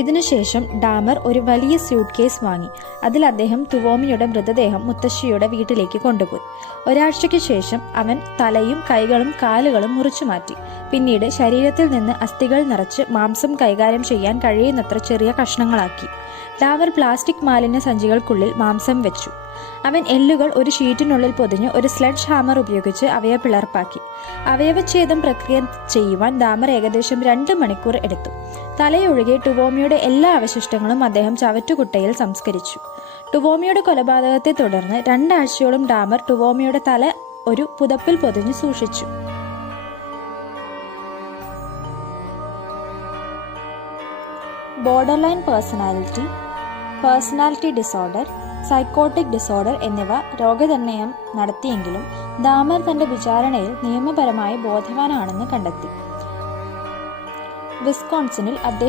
ഇതിനുശേഷം ഡാമർ ഒരു വലിയ സ്യൂട്ട് കേസ് വാങ്ങി. അതിൽ അദ്ദേഹം തുവോമിയുടെ മൃതദേഹം മുത്തശ്ശിയുടെ വീട്ടിലേക്ക് കൊണ്ടുപോയി. ഒരാഴ്ചയ്ക്ക് ശേഷം അവൻ തലയും കൈകളും കാലുകളും മുറിച്ചു മാറ്റി. പിന്നീട് ശരീരത്തിൽ നിന്ന് അസ്ഥികൾ നിറച്ച് മാംസം കൈകാര്യം ചെയ്യാൻ കഴിയുന്നത്ര ചെറിയ കഷ്ണങ്ങളാക്കി. ഡാമർ പ്ലാസ്റ്റിക് മാലിന്യ സഞ്ചികൾക്കുള്ളിൽ മാംസം വെച്ചു. അവൻ എല്ലുകൾ ഒരു ഷീറ്റിനുള്ളിൽ പൊതിഞ്ഞ് ഒരു സ്ലെഡ്ജ് ഹാമർ ഉപയോഗിച്ച് അവയെ പിളർപ്പാക്കി. അവയവച്ഛേദം പ്രക്രിയ ചെയ്യുവാൻ ഡാമർ ഏകദേശം 2 മണിക്കൂർ എടുത്തു. തലയൊഴികെ ടുവോമിയുടെ എല്ലാ അവശിഷ്ടങ്ങളും അദ്ദേഹം ചവറ്റുകുട്ടയിൽ സംസ്കരിച്ചു. ടുവോമിയുടെ കൊലപാതകത്തെ തുടർന്ന് 2 ആഴ്ചയോളം ഡാമർ ടുവോമിയുടെ തല ഒരു പുതപ്പിൽ പൊതിഞ്ഞ് സൂക്ഷിച്ചു. Borderline personality disorder, psychotic disorder എന്നിവ രോഗനിർണയം നടത്തിയെങ്കിലും ഡാമർ തന്റെ വിചാരണയിൽ നിയമപരമായി ബോധവാനാണെന്ന് കണ്ടെത്തി. വിസ്കോൺസിനിൽ അദ്ദേഹം